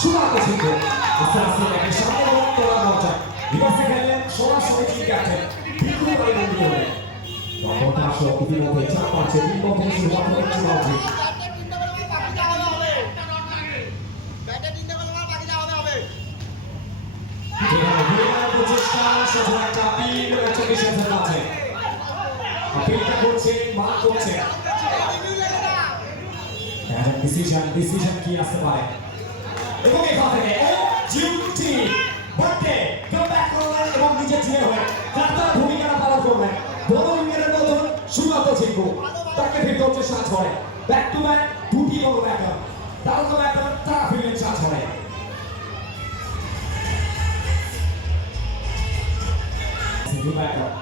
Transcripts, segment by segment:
সুমাকে ছিল আস্তে আস্তে তাকে সামনে তোলা মজা রিভার্সে খেললেন সরাসরি কি ক্যাপ্টেন বিপুল রায়বন্দি করে তখন তার সহ ইতিমধ্যে চাপ পাচ্ছে তিনবন্ধে শুরুয়াত হচ্ছে বাউন্ডারি ডিসিশন কি আসতে পারে এবং এখান থেকে জিউটি বাটে কামব্যাক করলেন এবং নিজে জিয়ে হয়ে তার ভূমিকাটা পালন করলেন বড় উইঙ্গের মতন সুনাত ছিল তাকে ফিরতে হচ্ছে সাজ হয় ব্যাক টু ব্যাক দুটি বড় ব্যাকআপ দারুণ ব্যাকআপ তারা ফিরলেন সাজ হয় single backup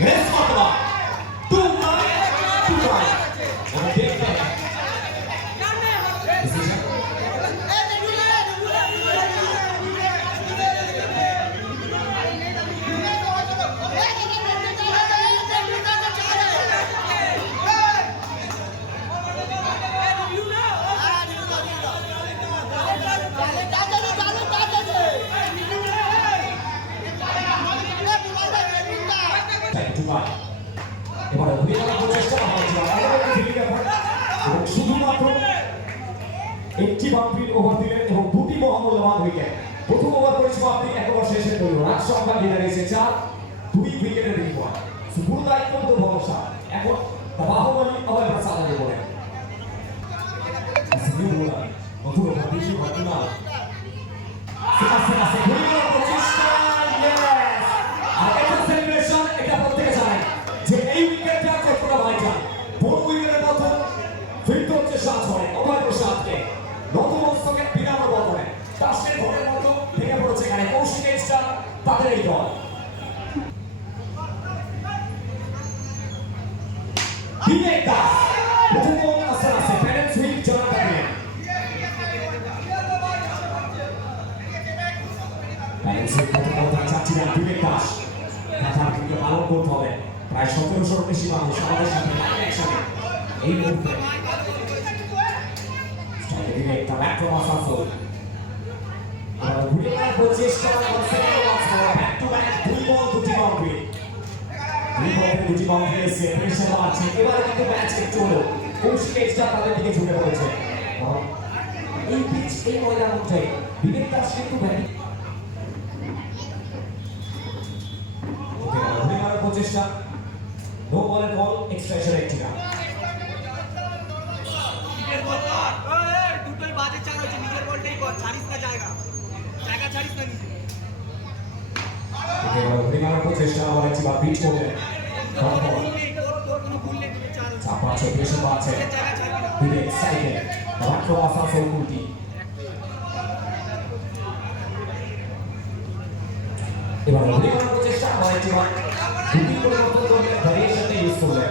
Let's talk about two right. And a big play. Decision. এবারে ঘুরিয়ে চেষ্টা এবং শুধুমাত্র একটি বাউন্ডারির ওভার দিলেন এবং দুটি মহামূল্যবান উইকেট প্রথম ওভার করেছিল আপনি এক ওভার শেষে তৈরি রান সংখ্যা দাঁড়িয়েছে 4 দুই উইকেটের বিনিময় পুরো দায়িত্ব তো ভরসা এখন বাহুবলী আবার সালামি বলেন সিনিয়র বোলার নতুন ওভার দিয়েছে ঘটনা সেটা ঘুরিয়ে প্রচেষ্টা আর এটা সেলিব্রেশন এটা প্রত্যেকে জানে যে এই উইকেটটা কতটা ভাইটাল বড় উইকেটের মতো ফিরতে হচ্ছে সাজ হয় অভয় প্রসাদকে নতুন মস্তকে বিরাম বদলে তাসের ঘরের মতো ভেঙে পড়েছে এখানে কৌশিক এক্সট্রা তাদের এই দল বিবেক দাস প্রথম বল আস্তে আস্তে প্যারেন্টস উইক জড়া থাকলেন প্যারেন্টস উইক কত কথা চাচ্ছিলেন বিবেক দাস তার কিন্তু পালন করতে হবে প্রায় 1700 বেশি মানুষ আমাদের সাথে একসাথে এই মুহূর্তে স্ট্রাইকে দিলে একটা ব্যাক ফ্রম আসানসোল আর ঘুরে প্রচেষ্টা করছে ব্যাক টু ব্যাক দুই বল দুটি বাউন্ডারি এসে প্রেসার মারছে এবারে কিন্তু ম্যাচ একটু হলো কৌশিক এক্সট্রা তাদের দিকে ঝুঁকে পড়েছে এই পিচ এই ময়দান মধ্যে বিবেক দাস কিন্তু ব্যাটিং প্রচেষ্টা নো বলের বল এক্সট্রা এসে একটি রান দুটোই বাজে চাল হচ্ছে নিজের বলটাই কর ছাড়িস না জায়গা ছাড়িস না নিজে ঘুরিমার প্রচেষ্টা আবার একটি বার পিচ করলেন চাপাচ্ছে প্রেশার বাড়ছে বিবেক সাইডে রাখো আসানসোল কুলটি এবার ঘুরিমার প্রচেষ্টা আবার একটি বার দুটি পরিবর্তন করলে ভ্যারিয়েশনটা ইউজ করলেন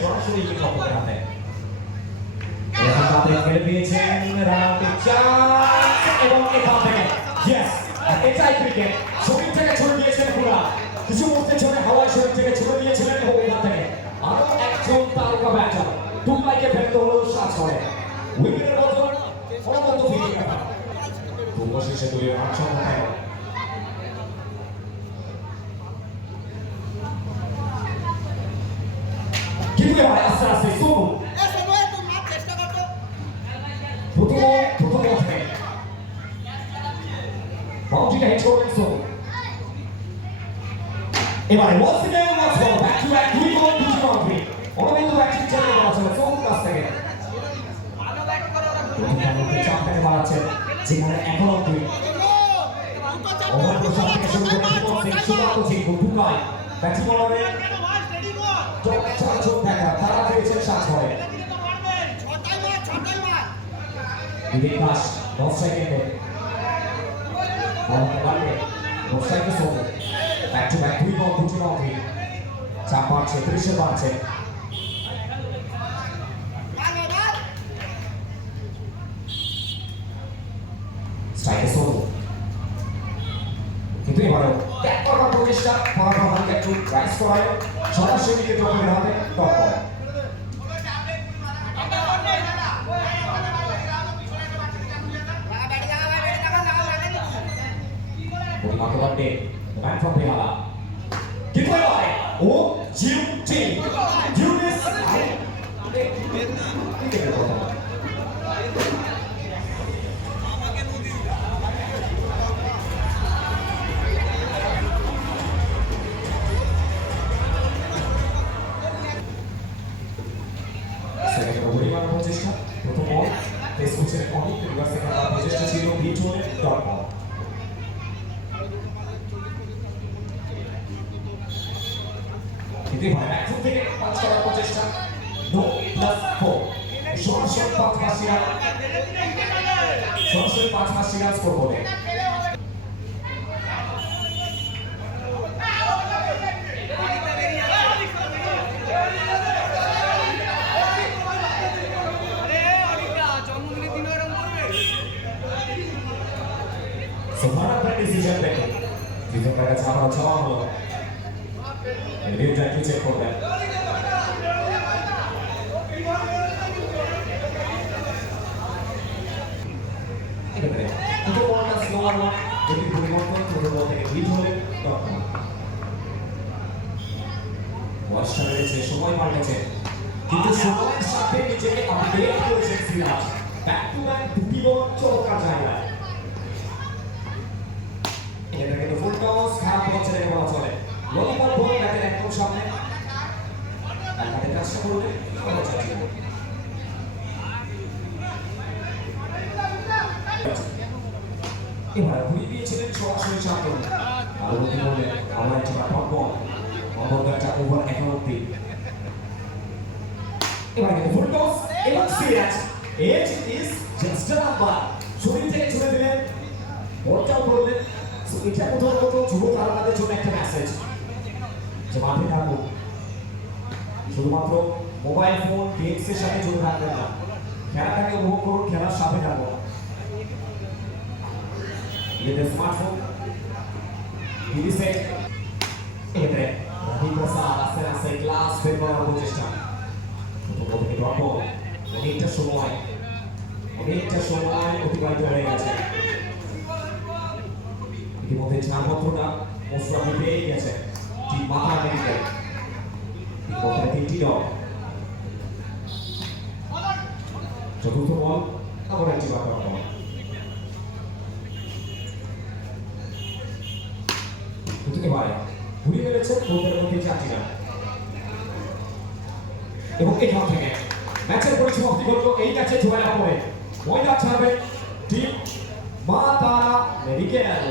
সরাসরি কপকে হাতে হাতে খেলে দিয়েছেন রানাউটে চান্স এবং এখান থেকে ইয়েস এটাই ক্রিকেট শরীর থেকে ছড়ে দিয়েছেন পুরা কিছু মুহূর্তে ছড়ে অবশেষে দলীয় অংশগ্রহণ কিন্তু এবারে আস্তে আস্তে সোনু প্রথম থেকে বাউন্ডারিটা হিট করলেন সোনু এবারে once again once ball back to back দুই বল দুটি বাউন্ডারি অরবিন্দ ব্যাটিং চালিয়ে যাচ্ছেন সোনুর কাছ থেকে প্রথমে চাপটাকে বাড়াচ্ছেন যেখানে এখন অব্দি ওভার প্রসাদ থেকে শুরু করে ত্রিপল সিং সুকান্ত সিং ঢুকায় ব্যাটিং অর্ডারে চোখ দেখা তারা পেয়েছেন 7 বলে বিকাশ 10 সেকেন্ডে আমাকে লাগবে 10 second Sonu back to back দুই বল দুটি বাউন্ডারি চাপ বাড়ছে 30 বাড়ছে স্ট্রাইকে সোনু কিন্তু এবারে ট্যাপ করার প্রচেষ্টা ফলাফল হালকা একটু রাইস করায় সরাসরি টপের হাতে টপ করে প্রতিমাকে বাড়বে ব্যাট ফ্রম বেহালা কিন্তু এবারে ও জিউ টি জিউনেস প্রচেষ্টা প্রথম বল টেস্ট করছেন অনেক রিভার্স সেকেন্ড প্রচেষ্টা ছিল বিটুয়ের ডট বল কিন্তু এবারে ব্যাকফুট থেকে পাঁচ করার প্রচেষ্টা নো প্লাস 4 সরাসরি 5 মাস রান স্কোর করে Semua decision making. Kita pada cara-cara lo. Ini jadi cek korban. Ini benar. Itu bola slow lo. Jadi boleh ngomong turun bola থেকে হিট হলে তখন ওয়াশটার রয়েছে সময় পাল্টেছে কিন্তু সময়ের সাথে নিজেকে আপডেট করেছেন সিরাজ ব্যাক টু ব্যাক দুটি বল চমৎকার জায়গা এটা কিন্তু ফুল টস খারাপ হচ্ছে দেখে বলা চলে ললিপপ বল ব্যাটের একদম সামনে আর হাতে কাজটা করলে ভালো চলে এবার ঘুরি দিয়েছিলেন সরাসরি শান্তনু আলোকে বললেন আমার একটি টপ বল অবদানটা ওভার এখন অব্দি এবার কিন্তু ফুল টস এবং serious age is just a number শরীর থেকে ছুড়ে দিলেন বলটাও করলেন এটা প্রথমত যুব তারকাদের জন্য একটা মেসেজ যে মাঠে থাকুন শুধুমাত্র মোবাইল ফোন গেমস এর সাথে জড়িত থাকবেন না খেলাটাকে উপভোগ করুন খেলার সাথে থাকুন এদের স্মার্টফোন টিভি সেট এতে প্রসাদ আস্তে আস্তে ক্লাস বের করার প্রচেষ্টা প্রথম থেকে ড্রপ অনেকটা সময় অতিবাহিত হয়ে গেছে ইতিমধ্যে ছাড়পত্রটা মোস্তাফি পেয়ে গেছে টিম মাথা মেডিকে ইতিমধ্যে 3টি ডট চতুর্থ বল আবার একটি বাঁকা বল দুটিকে বাড়ে ঘুরিয়ে ফেলেছে কোর্টের মধ্যে 4টি রান এবং এখান থেকে ম্যাচের পরিসমাপ্তি ঘটল এই ম্যাচে জয়লাভ করে ময়দান ছাড়বে টিম মা তারা মেডিকেল